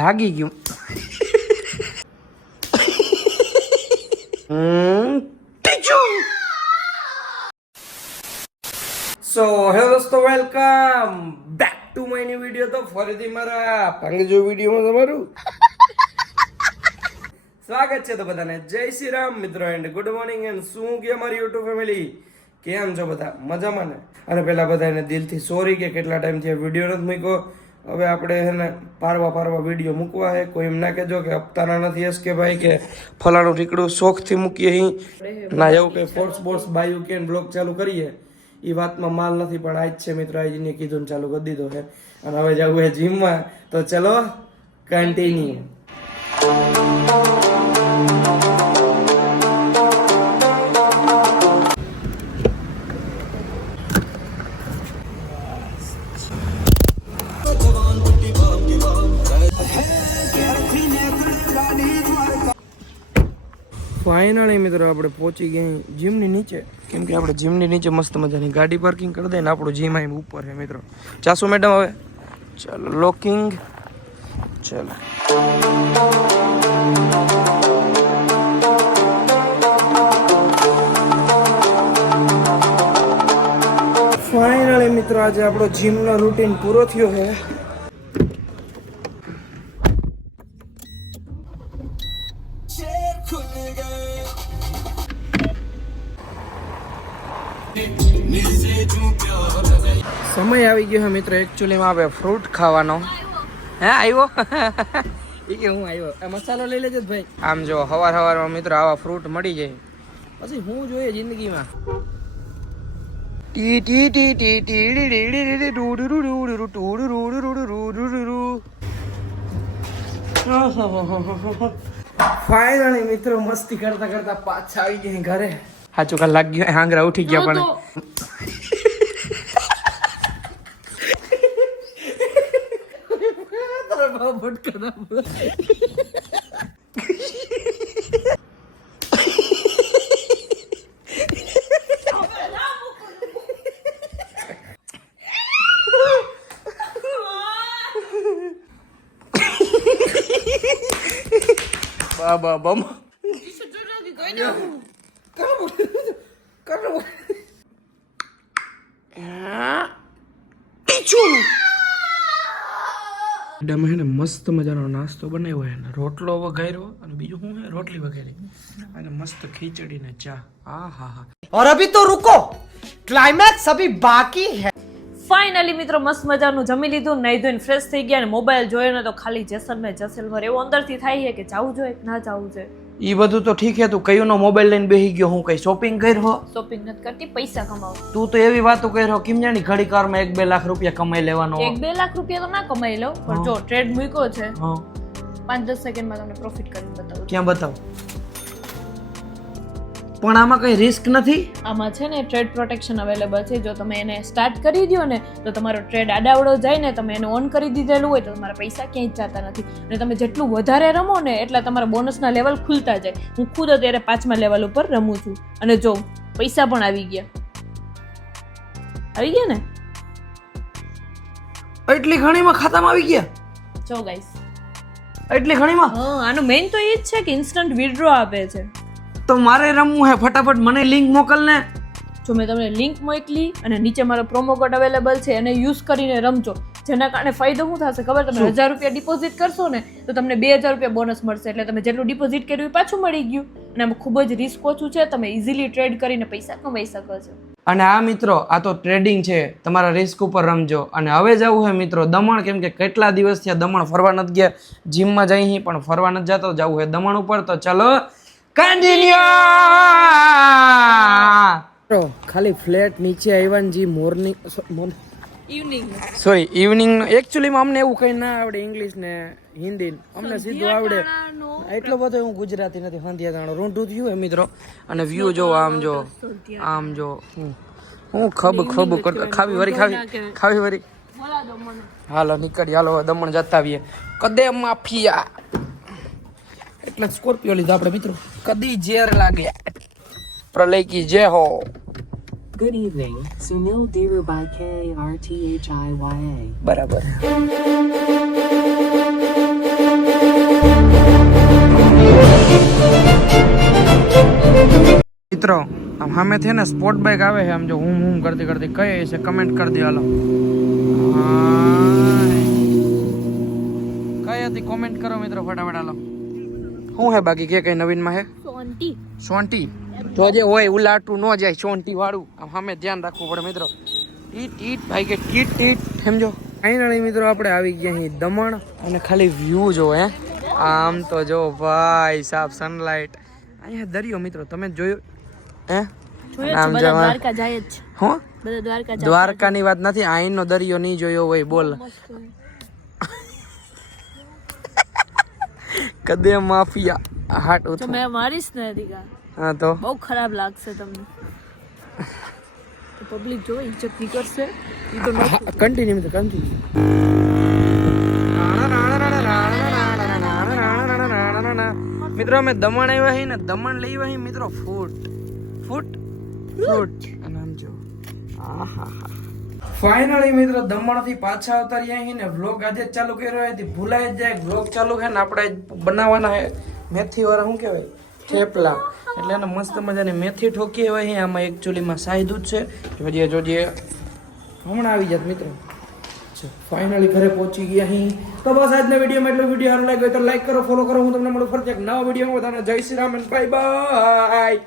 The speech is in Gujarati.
લાગી ગયું. સો હેલો દોસ્તો, welcome back to my new video. તો ફરીથી મારા પાંગજો વિડીયોમાં તમારું સ્વાગત છે. તો બધાને જય શ્રી રામ મિત્રો, એન્ડ ગુડ મોર્નિંગ. એન્ડ શું કે અમારી યુટ્યુબ ફેમિલી, કેમ છો બધા? મજામાં ને? અને પેલા બધાને દિલથી સોરી કે કેટલા ટાઈમથી વિડીયો નથી મૂક્યો. હવે આપણે એને પારવા વિડીયો મૂકવા છે. કોઈ એમ ના કહેજો કે હપ્તાના નથી હશ કે ભાઈ કે ફલાણું ઠીકડું શોખથી મૂકીએ અહીં ના, એવું કંઈ ફોર્સ બાયું કે બ્લોગ ચાલુ કરીએ એ વાતમાં માલ નથી. પણ આજ છે મિત્રો, આજને કીધું ચાલુ કરી દીધો છે. અને હવે જવું છે જીમમાં. તો ચલો કન્ટિન્યુ. ફાઇનલી મિત્રો આપણે પહોંચી ગયા જીમની નીચે. કેમ કે આપણે જીમની નીચે મસ્ત મજાની ગાડી પાર્કિંગ કરી દઈએ ને આપણું જીમ અહીં ઉપર છે મિત્રો. ચાસો મેડમ, હવે ચાલો લોકિંગ. ચાલો ફાઇનલી મિત્રો આજે આપણો જીમનો રૂટીન પૂરો થયો છે. સમય આવી ગયો છે મિત્રો એકચ્યુઅલીમાં આપણે ફ્રૂટ ખાવાનો. હે આવ્યો એ કે હું આવ્યો. આ મસાલો લઈ લેજો ભાઈ. આમ જો સવારમાં મિત્રો આવા ફ્રૂટ મળી જાય પછી હું જોઈએ જિંદગીમાં. T T T T T finally મિત્રો મસ્તી કરતા કરતા પાછા આવી ગયા ઘરે. સાચું કાલ લાગી ગયો, આંગરા ઉઠી ગયા. પણ બાબા બમ મેડમ હે ને મસ્ત મજાનો નાસ્તો બનાવ્યો હે ને, રોટલો વઘાર્યો અને બીજું શું હે, રોટલી વઘારી અને મસ્ત ખીચડી ને ચા. આહા. और अभी तो रुको, क्लाइमैक्स अभी बाकी है. ફાઇનલી મિત્રો મસ્ત મજાનું જમી લીધું, નહીં ધોઈને ફ્રેશ થઈ ગયા અને મોબાઈલ જોયો ને તો ખાલી જેસલમેર એવું અંદરથી થાય છે કે જાવું જોઈએ કે ના જાવું જોઈએ. ઈ બધું તો ઠીક હે, તું કયું નો મોબાઈલ લઈને બેસી ગયો? હું કઈ શોપિંગ કર્યો? શોપિંગ નથી કરતી, પૈસા કમાવું. તું તો એવી વાતો કર્યો કેમ જાણી ઘડી કારમાં 1-2 લાખ રૂપિયા કમાઈ લેવાનો. 1-2 લાખ રૂપિયા તો ના કમાઈ લઉં, પણ જો ટ્રેડ મૂક્યો છે હા 5-10 સેકન્ડમાં તમને પ્રોફિટ કરીને બતાવું. ક્યાં બતાવ? પણ આમાં કઈ રિસ્ક નથી. આમાં છે ને ટ્રેડ પ્રોટેક્શન અવેલેબલ છે. જો તમે એને સ્ટાર્ટ કરી દો ને તો તમારો ટ્રેડ આડાવડો જાય ને, તમે એને ઓન કરી દીધેલું હોય તો તમારા પૈસા ક્યાંય જતા નથી. અને તમે જેટલું વધારે રમો ને એટલા તમારા બોનસના લેવલ ખુલતા જાય. હું ખુદ અત્યારે 5મા લેવલ ઉપર રમું છું અને જો પૈસા પણ આવી ગયા ને એટલી ઘણીમાં ખાતામાં આવી ગયા. જો ગાઈસ એટલી ઘણીમાં. આનું મેઇન તો એ જ છે કે ઇન્સ્ટન્ટ વિથડ્રો આપે છે. તો મારે રમવું હે, ફટાફટ મને લિંક મોકલ ને. જો મેં તમને લિંક મોકલી અને નીચે મારો પ્રોમો કોડ અવેલેબલ છે, એને યુઝ કરીને રમજો. જેના કારણે ફાયદો શું થશે ખબર? તમે 1000 રૂપિયા ડિપોઝિટ કરશો ને તો તમને 2000 રૂપિયા બોનસ મળશે. એટલે તમે જેટલું ડિપોઝિટ કર્યું એ પાછું મળી ગયું. અને આમાં ખૂબ જ રિસ્ક ઓછું છે, તમે ઇઝીલી ટ્રેડ કરીને પૈસા કમાઈ શકો છો. અને આ મિત્રો આ તો ટ્રેડિંગ છે, તમારા રિસ્ક ઉપર રમજો. અને હવે જવું હે મિત્રો દમણ, કેમ કે કેટલા દિવસ થયા દમણ ફરવા નથી ગયા. જીમમાં જઈ પણ ફરવા નથી જતો, જવું હે દમણ ઉપર. તો ચલો કન્ટિન્યુ. ખાલી ફ્લેટ નીચે આવ્યા ને જી મોર્નિંગ ઇવનિંગ એકચ્યુઅલીમાં અમને એવું કઈ ના આવડે, ઇંગ્લિશ ને હિન્દી અમને સીધું આવડે. એટલો બધો હું ગુજરાતી નથી. સંધ્યા તાણો રૂંઢું થયું હે મિત્રો. અને વ્યૂ જો આમ જો હું ખબ કરતા ખાવી વરી. હાલો નીકળી, હાલો દમણ જતા આવીએ. કદે માફિયા એટલે સ્કોર્પિયો લીધો આપણે મિત્રો. કદી ઝેર લાગે પ્રલય કી જય હો. Good evening, Sunil Dhirubhai Karthhiya. બરાબર. મિત્રો આમ સામે થી ને સ્પોર્ટ બાઇક આવે છે, આમ જો હું કરતી કરતી કઈ છે કમેન્ટ કરી દે. હાલો કઈ હતી કોમેન્ટ કરો મિત્રો ફટાફટ. હાલો શું હે બાકી કે કઈ નવીન માં હે? સોન્ટી તો જે હોય ઉલાટું ન જાય, સોન્ટી વાળું આમ સામે ધ્યાન રાખવું પડે મિત્રો. ઈટ ઈટ ભાઈ કે કીટ ઈટ સમજો. ફાઇનલી મિત્રો આપણે આવી ગયા અહીં દમણ અને ખાલી વ્યૂ જો હે આમ તો જો ભાઈ સાફ સનલાઇટ અહીંયા દરિયો મિત્રો તમે જોયું હે? આમ જો દ્વારકા જાય જ હો બધા દ્વારકા દ્વારકાની વાત નથી, અહીંનો દરિયો નહીં જોયો હોય બોલ. કદે માફિયા હાટ તો મેં મારીશ ને દીકા હા તો બહુ ખરાબ લાગશે તમને. પબ્લિક જો ઇજ્જત ની કરશે ઈ તો કન્ટિન્યુ મિત્રો કન્ટિન્યુ. મિત્રો અમે દમણ આવ્યા છીએ ને દમણ લઈ આવ્યા છીએ મિત્રો ફૂટ અને આમ જો ફાઇનલી મિત્રો દમણ થી પાછા આવતા ને વ્લોગ આજે જ ચાલુ કર્યો હોય ભૂલાય જ જાય. વ્લોગ ચાલુ છે ને આપણે બનાવવાના છે મેથી વાળા શું કહેવાય થેપલા, એટલે એને મસ્ત મજાની મેથી ઠોકી હોય. આમાં એકચ્યુઅલીમાં શાહી દૂધ છે. જોજે હમણાં આવી જાત મિત્રો. ફાઇનલી ઘરે પહોંચી ગયા અહીં. તો બસ આજના વિડીયોમાં એટલો વિડીયો સારો લાગ્યો તો લાઈક કરો, ફોલો કરો. હું તમને મળું ફરતી એક નવા વિડીયોમાં. બધાને જય Shri Ram and bye bye.